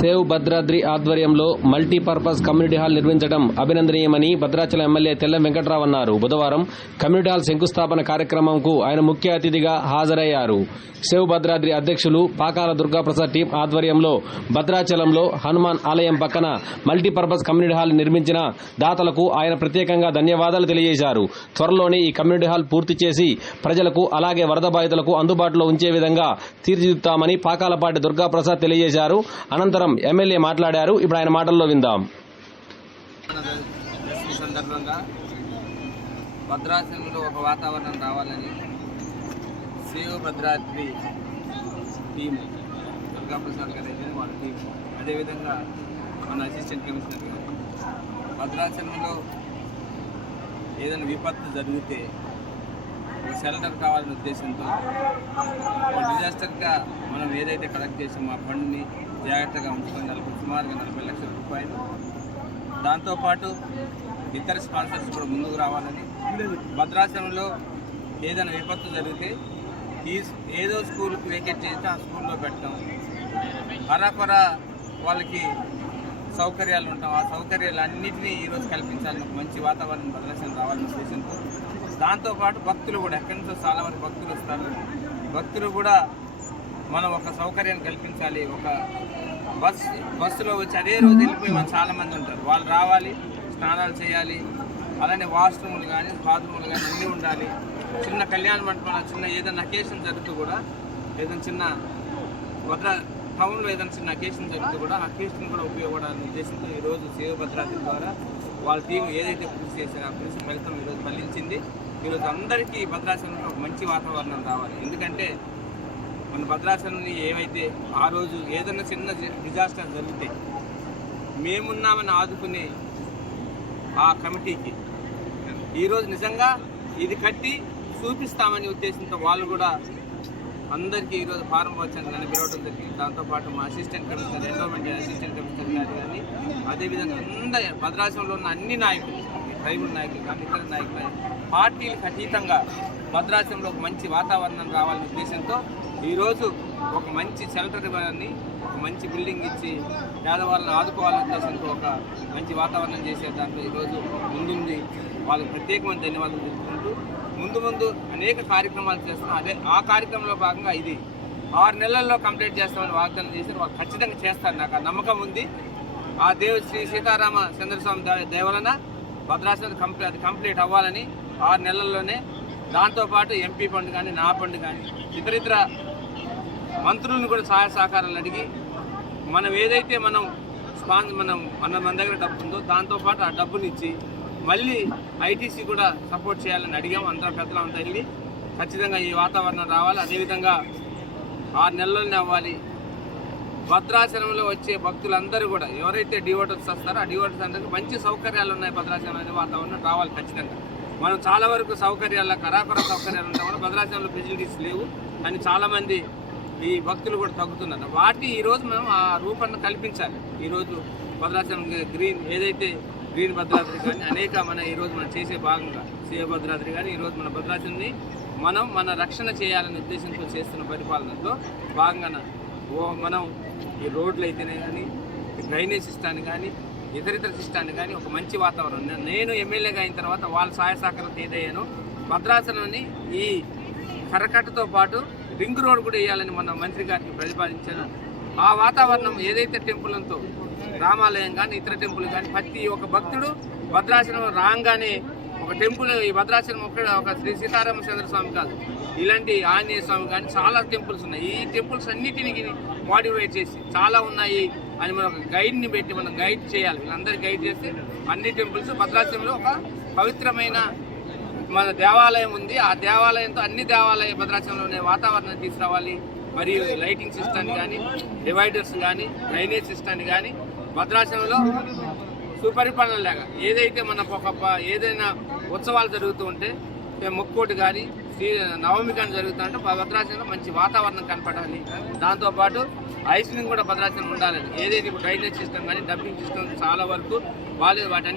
Save Bhadradri ఆధ్వర్యంలో multipurpose community hall నిర్మించడం అభినందనీయమని భద్రాచలం ఎమ్మెల్యే తెల్లం వెంకట్రావు అన్నారు. బుధవారం కమ్యూనిటీ హాల్ శంకుస్థాపన కార్యక్రమంకు ఆయన ముఖ్య అతిథిగా హాజరయ్యారు. సేవ్ భద్రాద్రి అధ్యక్షులు పాకాల దుర్గాప్రసాద్ టీం ఆధ్వర్యంలో భద్రాచలంలో హనుమాన్ ఆలయం పక్కన మల్టీపర్పస్ కమ్యూనిటీ హాల్ నిర్మించిన దాతలకు ఆయన ప్రత్యేకంగా ధన్యవాదాలు తెలియజేశారు. త్వరలోనే ఈ కమ్యూనిటీ హాల్ పూర్తి చేసి ప్రజలకు అలాగే వరద బాధితులకు అందుబాటులో ఉంచే విధంగా తీర్చిదిద్దుతామని పాకాలపాటి దుర్గాప్రసాద్ తెలియజేశారు. అనంతరం ఎమ్మెల్యే మాట్లాడారు. ఇప్పుడు ఆయన మాటల్లో విందాం. సందర్భంగా భద్రాచలంలో ఒక వాతావరణం రావాలని సేవ భద్రాద్రి టీము దుర్గాప్రసాద్ గారు అయితే వాళ్ళ టీం అదేవిధంగా మన అసిస్టెంట్ కమిషనర్ గారు. భద్రాచలంలో ఏదైనా విపత్తు జరిగితే ఒక షెల్టర్ కావాలనే ఉద్దేశంతో డిజాస్టర్గా మనం ఏదైతే కలెక్ట్ చేసామో ఆ ఫండ్ని జాగ్రత్తగా ఉంచుకొని నలభై సుమారుగా నలభై లక్షల రూపాయలు. దాంతోపాటు ఇతర స్పాన్సర్స్ కూడా ముందుకు రావాలని. భద్రాచలంలో ఏదైనా విపత్తు జరిగితే ఈ ఏదో స్కూల్కి వేకెట్ చేస్తే ఆ స్కూల్లో పెట్టడం. అరాకొర వాళ్ళకి సౌకర్యాలు ఉంటాం. ఆ సౌకర్యాలు అన్నింటినీ ఈరోజు కల్పించాలని మంచి వాతావరణం భద్రాచలం రావాలని ఉద్దేశంతో. దాంతోపాటు భక్తులు కూడా ఎక్కడి నుంచో చాలా మంది భక్తులు వస్తారు. భక్తులు కూడా మనం ఒక సౌకర్యాన్ని కల్పించాలి. ఒక బస్ బస్సులో వచ్చి అదే రోజు వెళ్ళిపోయి మనం చాలామంది ఉంటారు. వాళ్ళు రావాలి స్నానాలు చేయాలి. అలానే వాష్రూములు కానీ బాత్రూములు కానీ అన్నీ ఉండాలి. చిన్న కళ్యాణ మంటపంలో చిన్న ఏదైనా అకేషన్ జరుగుతూ కూడా ఏదైనా చిన్న భద్ర టౌన్లో ఏదైనా చిన్న అకేషన్ జరుగుతూ కూడా అకేషన్ కూడా ఉపయోగపడాలని ఉద్దేశంతో ఈరోజు సేవ భద్రాద్రి ద్వారా వాళ్ళ టీం ఏదైతే కృషి చేశారో ఆ కృషి ఫలితం ఈరోజు మళ్ళించింది ఈరోజు అందరికీ భద్రాచలంలో ఒక మంచి వాతావరణం రావాలి. ఎందుకంటే మన భద్రాచలంని ఏవైతే ఆ రోజు ఏదైనా చిన్న డిజాస్టర్ జరిగితే మేమున్నామని ఆదుకునే ఆ కమిటీకి. ఈరోజు నిజంగా ఇది కట్టి చూపిస్తామని ఉద్దేశంతో వాళ్ళు కూడా అందరికీ ఈరోజు ఫారం వచ్చాను కానీ పిలవడం జరిగింది. దాంతోపాటు మా assistant commissioner endowment assistant commissioner గారు కానీ అదేవిధంగా అందరి భద్రాచలంలో ఉన్న అన్ని నాయకులు ట్రైబల్ నాయకులు కానీ ఇతర నాయకులు కానీ పార్టీలకు అతీతంగా భద్రాచలంలో ఒక మంచి వాతావరణం రావాలనే ఉద్దేశంతో ఈరోజు ఒక మంచి షెల్టర్ ఇవ్వాలని ఒక మంచి బిల్డింగ్ ఇచ్చి పేదవాళ్ళని ఆదుకోవాలని ఉద్దేశంతో ఒక మంచి వాతావరణం చేసే దాంట్లో ఈరోజు ముందుంది. వాళ్ళకి ప్రత్యేకమైన ధన్యవాదాలు తెలుపుకుంటూ ముందు ముందు అనేక కార్యక్రమాలు చేస్తున్నాం అదే ఆ కార్యక్రమంలో భాగంగా ఇది. ఆరు నెలల్లో కంప్లీట్ చేస్తామని వాగ్దానం చేశారు. వాళ్ళు ఖచ్చితంగా చేస్తారు. నాకు ఆ నమ్మకం ఉంది. ఆ దేవ శ్రీ సీతారామ చంద్రస్వామి దా- దేవలన భద్రాచలం కంప్లీట్ అది కంప్లీట్ అవ్వాలని ఆరు నెలల్లోనే దాంతోపాటు ఎంపీ ఫండ్ కానీ నా ఫండ్ కానీ ఇతర ఇతర మంత్రులను కూడా సహాయ సహకారాలు అడిగి మనం ఏదైతే మనం స్పాన్ మనం మన మన దగ్గర డబ్బు ఉందో దాంతోపాటు ఆ డబ్బునిచ్చి మళ్ళీ ఐటీసీ కూడా సపోర్ట్ చేయాలని అడిగాం. అందరం పెద్దలు అంతా వెళ్ళి ఖచ్చితంగా ఈ వాతావరణం రావాలి. అదేవిధంగా ఆరు నెలల్లోనే అవ్వాలి. భద్రాచలంలో వచ్చే భక్తులందరూ కూడా ఎవరైతే డివోటర్స్ వస్తారో ఆ డివోటర్స్ అందరికీ మంచి సౌకర్యాలు ఉన్నాయి భద్రాచలం అనే వాతావరణం రావాలి ఖచ్చితంగా. మనం చాలా వరకు సౌకర్యాల కరాకర సౌకర్యాలు ఉంటాయి కూడా భద్రాచలంలో ఫెసిలిటీస్ లేవు. కానీ చాలామంది ఈ భక్తులు కూడా తగ్గుతున్నారు. వాటి ఈరోజు మనం ఆ రూపాన్ని కల్పించాలి. ఈరోజు భద్రాచలం గ్రీన్ ఏదైతే గ్రీన్ భద్రాద్రి కానీ అనేక మన ఈరోజు మనం చేసే భాగంగా సేవ భద్రాద్రి కానీ ఈరోజు మన భద్రాచలంని మనం మన రక్షణ చేయాలనే ఉద్దేశంతో చేస్తున్న పరిపాలనతో భాగంగా ఓ మనం ఈ రోడ్లు అయితేనే కానీ డ్రైనేజ్ సిస్టాన్ని కానీ ఇతరితర శిష్టాన్ని సిస్టాన్ని కానీ ఒక మంచి వాతావరణం. నేను ఎమ్మెల్యేగా అయిన తర్వాత వాళ్ళ సహాయ సహకారం ఏదయ్యానో భద్రాచలంని ఈ కరకట్టతో పాటు రింగ్ రోడ్ కూడా వేయాలని మన మంత్రి గారికి ప్రతిపాదించాను. ఆ వాతావరణం ఏదైతే టెంపుల్తో రామాలయం కానీ ఇతర టెంపుల్ కానీ ప్రతి ఒక్క భక్తుడు భద్రాచలం రాగానే ఒక టెంపుల్ ఈ భద్రాచలం ఒక్క ఒక శ్రీ సీతారామచంద్ర స్వామి కాదు. ఇలాంటి ఆంజనేయ స్వామి కానీ చాలా టెంపుల్స్ ఉన్నాయి. ఈ టెంపుల్స్ అన్నిటినీ మోడిఫై చేసి చాలా ఉన్నాయి. అని మనం ఒక గైడ్ని పెట్టి మనం గైడ్ చేయాలి. వీళ్ళందరూ గైడ్ చేస్తే అన్ని టెంపుల్స్ భద్రాచలంలో ఒక పవిత్రమైన మన దేవాలయం ఉంది. ఆ దేవాలయంతో అన్ని దేవాలయ భద్రాచలంలోనే వాతావరణం తీసుకురావాలి. మరియు లైటింగ్ సిస్టాన్ని కానీ డివైడర్స్ కానీ డ్రైనేజ్ సిస్టాన్ని కానీ భద్రాచలంలో సుపరిపాలన లేక ఏదైతే మన ఒక ఏదైనా ఉత్సవాలు జరుగుతూ ఉంటే ఏ ముక్కోటి కానీ శ్రీ నవమి కానీ జరుగుతుంటే భద్రాచలంలో మంచి వాతావరణం కనపడాలి. దాంతోపాటు ఐస్ క్రీమ్ కూడా భద్రాచలం ఉండాలని ఏదైతే ఇప్పుడు డ్రైనేజ్ సిస్టమ్ కానీ డబ్బింగ్ సిస్టమ్ చాలా వరకు వాళ్ళు వాటన్ని